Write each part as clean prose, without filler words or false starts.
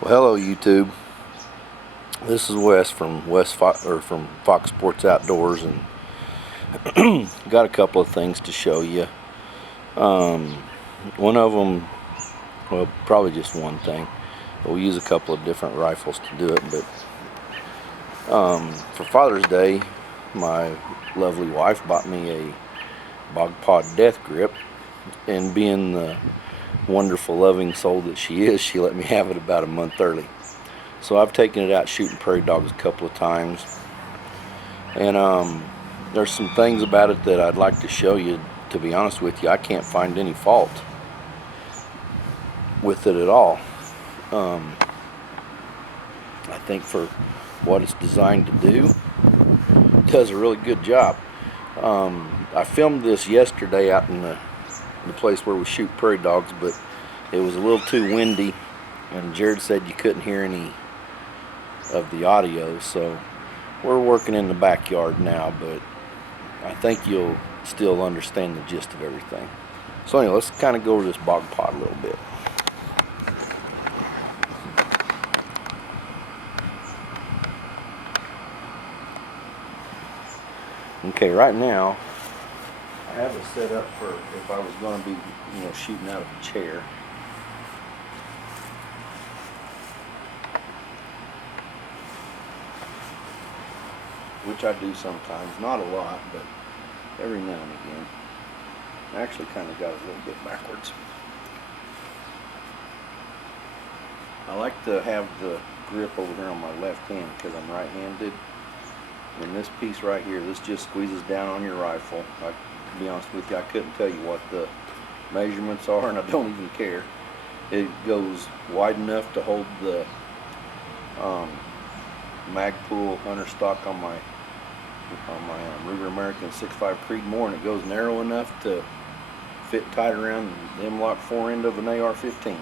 Well, hello YouTube. This is Wes from from Fox Sports Outdoors, and got a couple of things to show you. Um, One of them, well, probably just one thing. We'll use a couple of different rifles to do it. But for Father's Day, my lovely wife bought me a Bog Deathgrip, and being the wonderful, loving soul that she is, she let me have it about a month early. So I've taken it out shooting prairie dogs a couple of times, and there's some things about it that I'd like to show you. To be honest with you, I can't find any fault with it at all. Um, I think for what it's designed to do, it does a really good job. I filmed this yesterday out in the place where we shoot prairie dogs, but it was a little too windy, and Jared said you couldn't hear any of the audio, so we're working in the backyard now, but I think you'll still understand the gist of everything. So anyway, let's kind of go over this bog pot a little bit. Okay, right now I have it set up for if I was going to be, shooting out of a chair. Which I do sometimes, not a lot, but every now and again. I actually kind of got it a little bit backwards. I like to have the grip over here on my left hand because I'm right-handed. And this piece right here, this just squeezes down on your rifle. To be honest with you, I couldn't tell you what the measurements are, and I don't even care. It goes wide enough to hold the Magpul hunter stock on my Ruger American 6.5 Creedmoor, and it goes narrow enough to fit tight around the M-LOK fore end of an AR-15.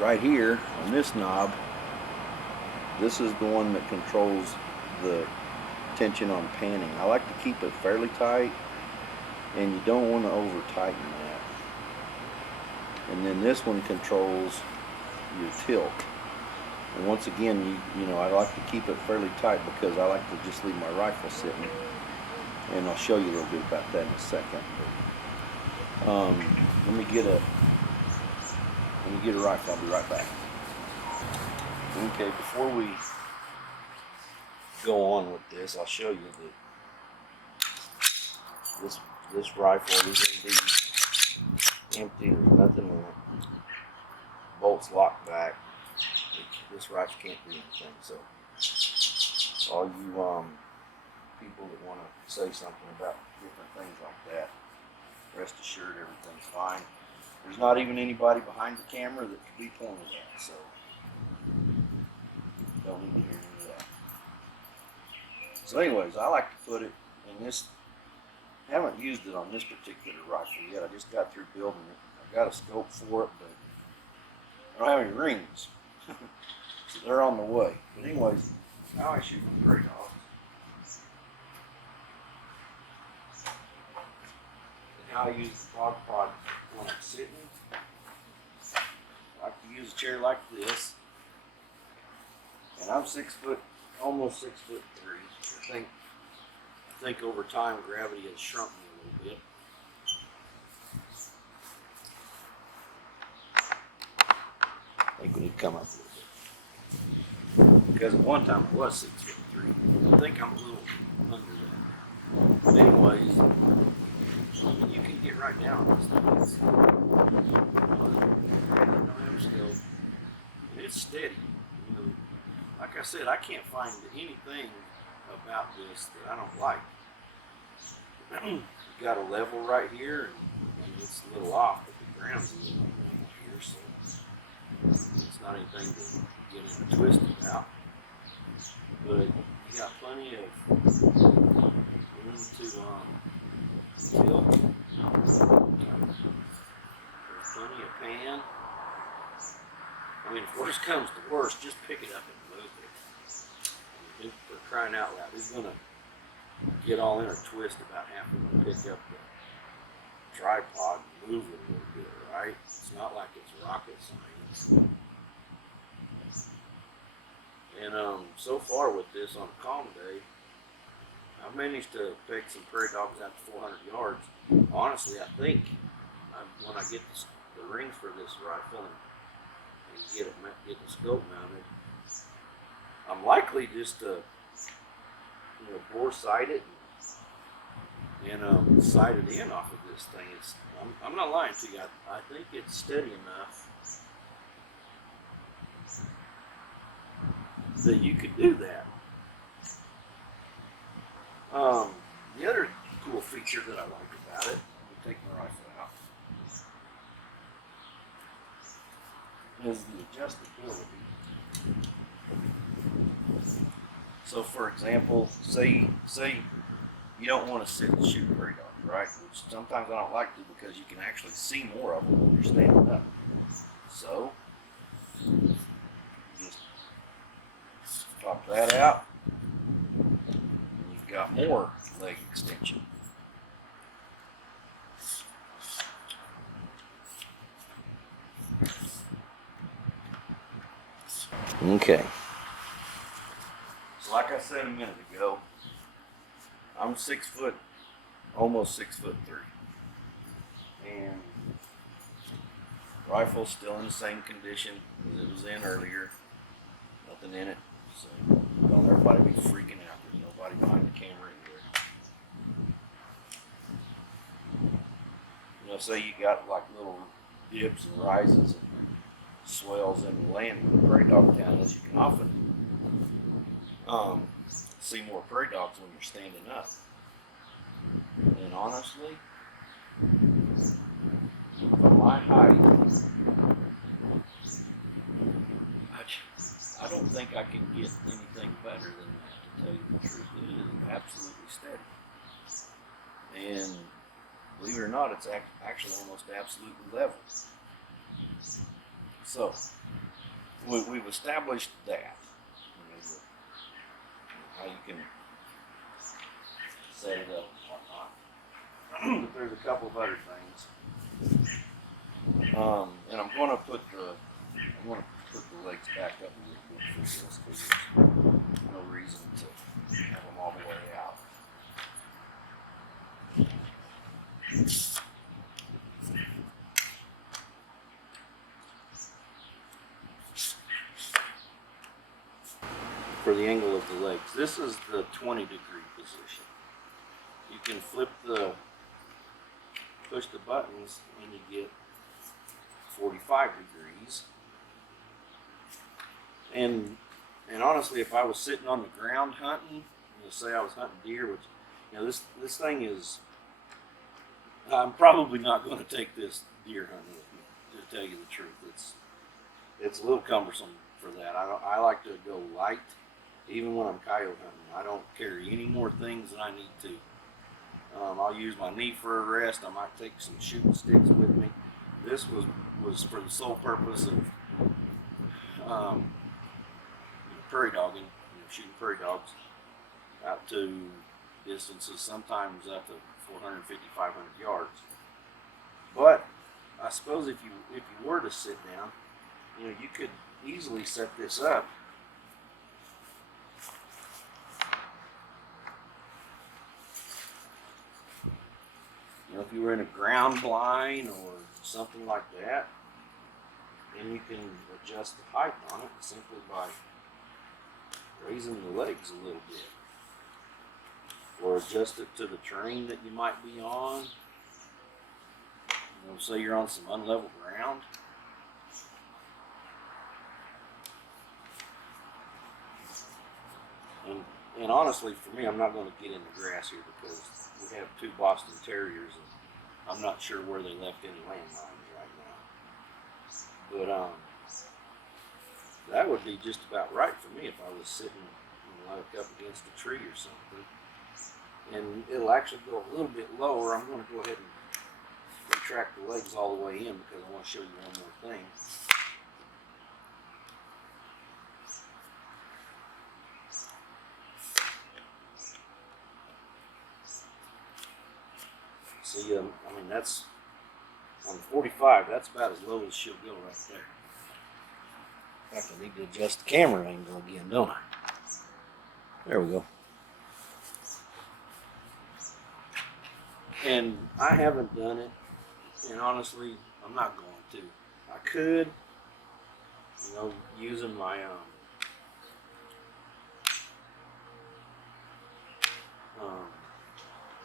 Right here on this knob, this is the one that controls the tension on panning. I like to keep it fairly tight, and you don't want to over tighten that. And then this one controls your tilt. And once again, I like to keep it fairly tight because I like to just leave my rifle sitting. And I'll show you a little bit about that in a second. Let me get a rifle. I'll be right back. Okay, before we go on with this, I'll show you that this rifle is indeed empty. There's nothing in it. Bolts locked back. This rifle can't do anything. So all you people that want to say something about different things like that, rest assured everything's fine. There's not even anybody behind the camera that can be pointed at, so don't need to hear any of that. So anyways, I like to put it in this. I haven't used it on this particular rifle yet. I just got through building it. I've got a scope for it, but I don't have any rings. So they're on the way. But anyways, now I shoot my prairie dogs. And how I use the bog pod when I'm sitting. I like to use a chair like this. And I'm 6 foot, almost 6'3". I think over time gravity has shrunk me a little bit. I think we need to come up a little bit. Because at one time I was 6'3". I think I'm a little under that. But anyways, you can get right down on this thing. And it's steady. Like I said, I can't find anything about this that I don't like. You got a level right here, and it's a little off, but the ground's a little level here, so it's not anything to get in twisted about. But you got plenty of room to tilt. There's plenty of pan. I mean, if worst comes to worst, just pick it up and move it. For crying out loud, who's gonna get all in a twist about having to pick up the tripod and move it a little bit, right? It's not like it's rocket science. And so far with this on a calm day, I've managed to pick some prairie dogs out to 400 yards. Honestly, I think when I get the rings for this rifle and get the scope mounted, I'm likely just to bore sight it and sight it in off of this thing. I'm not lying to you. I think it's steady enough that you could do that. The other cool feature that I like about it, let me take my rifle out, is the adjustability. So for example, say you don't want to sit and shoot prairie dogs, right? Which sometimes I don't like to, because you can actually see more of them when you're standing up. So just pop that out, and you've got more leg extension. Okay. So like I said a minute ago, I'm 6 foot, almost 6'3", and rifle's still in the same condition as it was in earlier. Nothing in it, so don't everybody be freaking out. There's nobody behind the camera anywhere. Say you got like little dips and rises and swells in the land in the prairie dog town, as you can often see more prairie dogs when you're standing up. And honestly, from my height, I don't think I can get anything better than that, to tell you the truth. It is absolutely steady. And believe it or not, it's actually almost absolutely level. So, we've established that. How you can set it up and whatnot. But there's a couple of other things. And I'm going to put the legs back up a little bit for this, because there's no reason to have them all the way out. For the angle of the legs, this is the 20-degree position. You can push the buttons, and you get 45 degrees. And honestly, if I was sitting on the ground hunting, say I was hunting deer, which this thing is, I'm probably not going to take this deer hunting with me, to tell you the truth. It's a little cumbersome for that. I like to go light, even when I'm coyote hunting. I don't carry any more things than I need to. I'll use my knee for a rest. I might take some shooting sticks with me. This was for the sole purpose of prairie dogging, shooting prairie dogs out to distances, sometimes up to 450, 500 yards. But I suppose if you were to sit down, you could easily set this up if you were in a ground blind or something like that, and you can adjust the height on it simply by raising the legs a little bit, or adjust it to the terrain that you might be on. Say you're on some unlevel ground. And honestly, for me, I'm not going to get in the grass here, because we have 2 Boston Terriers, and I'm not sure where they left any landmines right now. But that would be just about right for me if I was sitting like up against a tree or something. And it'll actually go a little bit lower. I'm going to go ahead and retract the legs all the way in, because I want to show you one more thing. See, that's on 45, that's about as low as she'll go right there. I need to adjust the camera angle again, don't I? There we go. And I haven't done it, and honestly, I'm not going to. I could, using my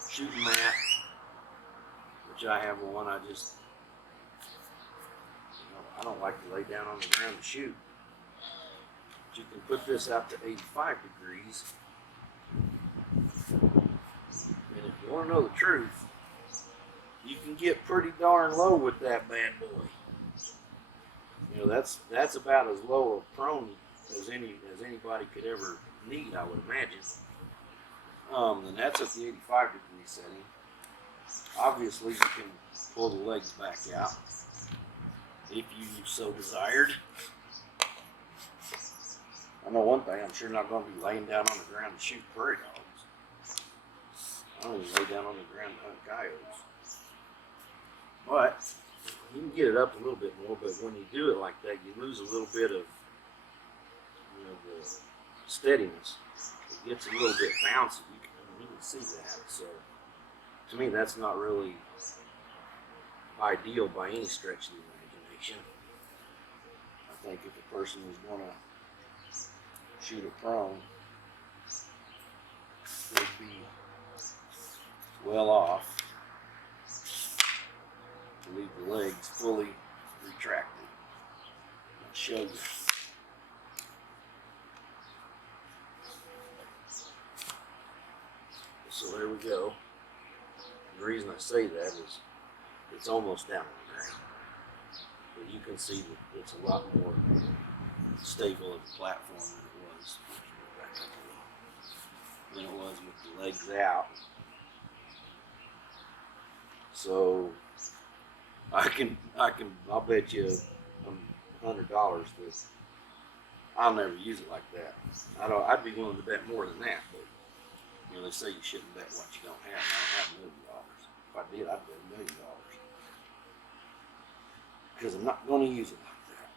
shooting mat, which I have one. I just, I don't like to lay down on the ground to shoot. But you can put this out to 85 degrees. And if you want to know the truth, you can get pretty darn low with that bad boy. That's about as low a prone as anybody could ever need, I would imagine. And that's at the 85 degree setting. Obviously, you can pull the legs back out if you so desired. I know one thing, I'm sure not going to be laying down on the ground to shoot prairie dogs. I don't even lay down on the ground to hunt coyotes. But you can get it up a little bit more, but when you do it like that, you lose a little bit of the steadiness. It gets a little bit bouncy. You can see that. So to me, that's not really ideal by any stretch of the imagination. I think if a person is going to shoot a prone, they'd be well off to leave the legs fully retracted. I'll show you. So there we go. The reason I say that is it's almost down on the ground. But you can see that it's a lot more stable of a platform than it was with the legs out. So I'll bet you $100 that I'll never use it like that. I'd be willing to bet more than that, but they say you shouldn't bet what you don't have. I don't have $1 million. If I did, I'd bet $1 million. Because I'm not going to use it like that.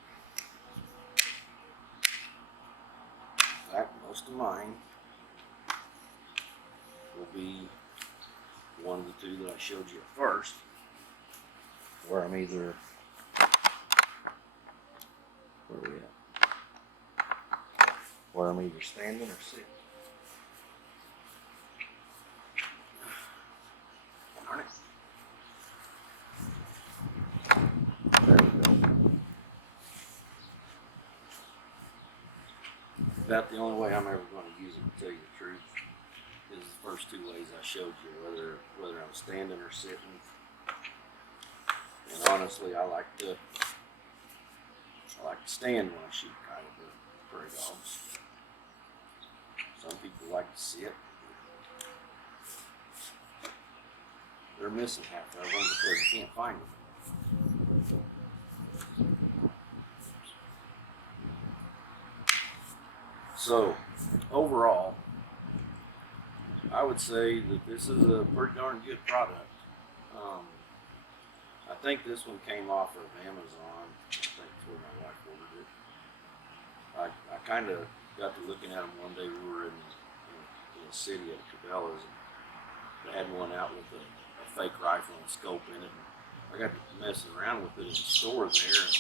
In fact, most of mine will be one of the two that I showed you at first, where I'm either, where I'm either standing or sitting. Darn it. There we go. About the only way I'm ever going to use it, to tell you the truth, is the first two ways I showed you, whether I'm standing or sitting. And honestly, I like to stand when I shoot coyote or prairie dogs. Some people like to sit. They're missing half of them because they can't find them. So, overall, I would say that this is a pretty darn good product. I think this one came off of Amazon. I think that's where my wife ordered it. I kind of got to looking at them one day. We were in the city at Cabela's, and they had one out with a fake rifle and scope in it. And I got to messing around with it in the store there, and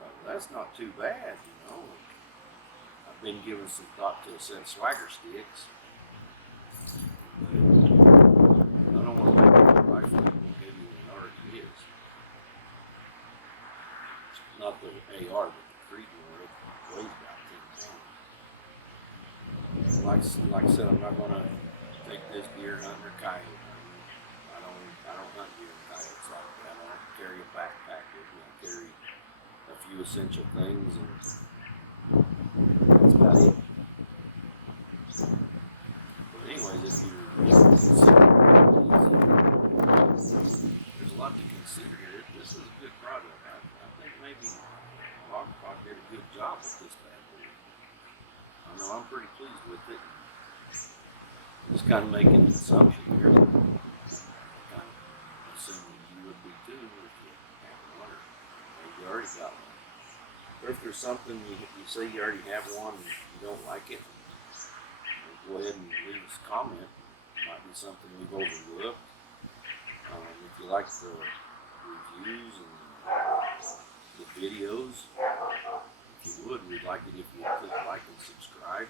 thought, well, that's not too bad, I've been giving some thought to a set of swagger sticks. I don't want to make my rifle more heavy than it already is. Not the AR, but the Creedmoor. It weighs about 10 pounds. Like I said, I'm not going to take this deer hunting or coyote hunting. I don't hunt deer and coyotes like that. I don't carry a backpack with me. I carry a few essential things, and that's about it. But anyways, if you're considering there's a lot to consider here. This is a good product. I think maybe Bog did a good job with this bad boy. I know I'm pretty pleased with it. Just kind of making an assumption here. Kind of assuming you would be too if you have one, or maybe you already got one. or if there's something you say you already have one and you don't like it, go ahead and leave us a comment. It might be something we've overlooked. If you like the reviews and the videos, if you would, we'd like it if you would click like and subscribe.